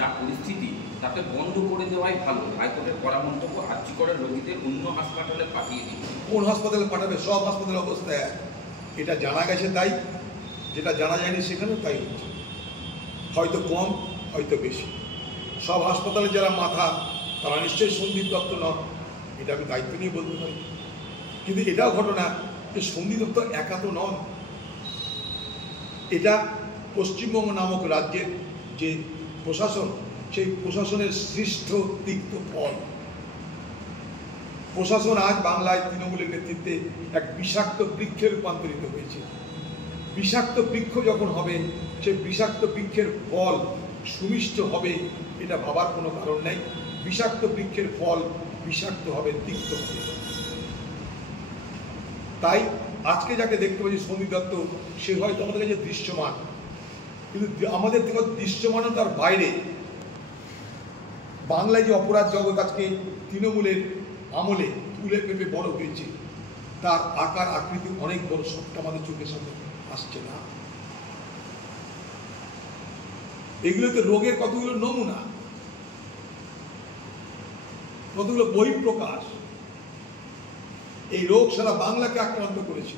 যা পরিস্থিতি তাতে বন্ধ করে দেওয়াই ভালো। হাইকোর্টের কড়া মন্তব্য, আর্জি করে রোগীদের অন্য হাসপাতালে পাঠিয়ে দিন। কোন হাসপাতালে পাঠাবে? সব হাসপাতালের অবস্থা এক। এটা জানা গেছে তাই, যেটা জানা যায়নি সেখানেও তাই হচ্ছে, হয়তো কম হয়তো বেশি। সব হাসপাতালে যারা মাথা তারা নিশ্চয়ই সন্দীপ দত্ত নন, এটা আমি দায়িত্ব নিয়ে বলতে পারি। কিন্তু এটাও ঘটনা যে সন্দীপ দত্ত একা তো নন, এটা পশ্চিমবঙ্গ নামক রাজ্যের যে প্রশাসন, সেই প্রশাসনের সৃষ্ট তিক্ত ফল। প্রশাসন আজ বাংলায় তৃণমূলের নেতৃত্বে এক বিষাক্ত বৃক্ষে রূপান্তরিত হয়েছে। বিষাক্ত বৃক্ষ যখন হবে, সেই বিষাক্ত বৃক্ষের ফল সুমিষ্ট হবে এটা ভাবার কোনো কারণ নেই। বিষাক্ত বৃক্ষের ফল বিষাক্ত হবে, তিক্ত হবে। তাই আজকে যাকে দেখতে পাচ্ছি সন্দীপ দত্ত, সে হয়তো আমাদের কাছে দৃশ্যমান, কিন্তু আমাদের থেকে দৃশ্যমানতার বাইরে বাংলায় যে অপরাধ জগৎ আজকে তৃণমূলের আমলে তুলে পেপে বড় হয়েছে, তার আকার আকৃতি অনেক বড়, সবটা আমাদের চোখের সামনে আসছে না। এগুলোতে রোগের কতগুলো নমুনা, কতগুলো বহিঃপ্রকাশ। এই রোগ সারা বাংলাকে আক্রান্ত করেছে।